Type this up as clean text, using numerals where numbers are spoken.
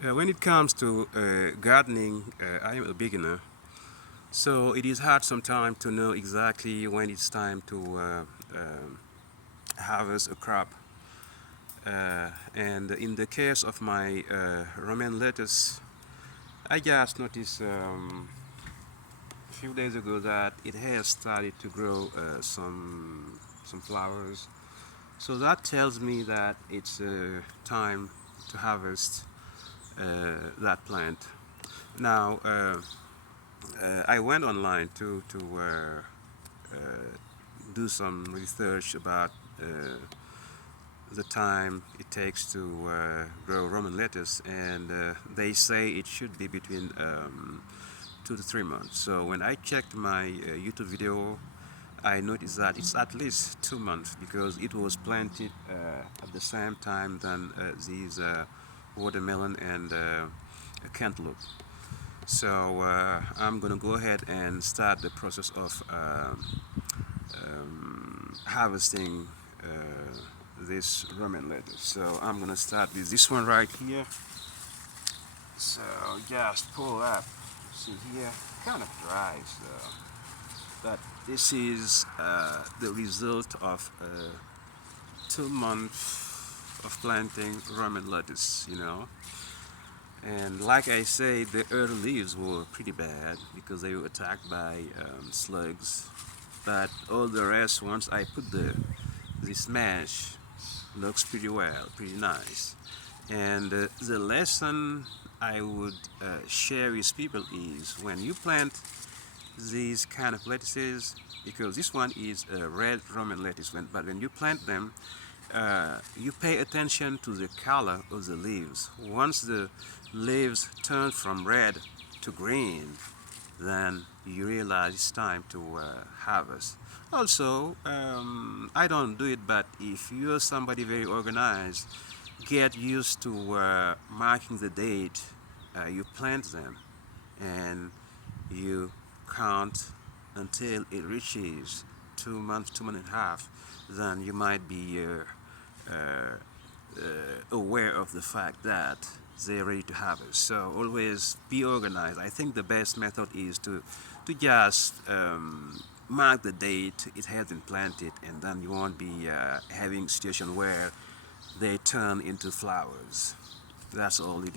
When it comes to gardening, I am a beginner, so it is hard sometimes to know exactly when it's time to harvest a crop. And in the case of my romaine lettuce, I just noticed a few days ago that it has started to grow some flowers. So that tells me that it's time to harvest that plant. Now, I went online to do some research about uh, the time it takes to grow Roman lettuce, and they say it should be between 2 to 3 months. So when I checked my YouTube video, I noticed that it's at least 2 months because it was planted at the same time than these watermelon and cantaloupe. So I'm gonna go ahead and start the process of harvesting this romaine lettuce. So I'm gonna start with this one right here. So just pull up. See here, kind of dry. So, but this is the result of 2 months of planting romaine lettuce. And like I say, the early leaves were pretty bad because they were attacked by slugs. But all the rest, once I put this mesh, looks pretty well, pretty nice. And the lesson I would share with people is when you plant these kind of lettuces, because this one is a red Roman lettuce, but when you plant them, you pay attention to the color of the leaves. Once the leaves turn from red to green, then you realize it's time to harvest. Also, I don't do it, but if you're somebody very organized, get used to marking the date you plant them, and you count until it reaches 2 months, 2 and a half. Then you might be aware of the fact that they're ready to harvest. So always be organized. I think the best method is to just mark the date it has been planted, and then you won't be having a situation where they turn into flowers. That's all it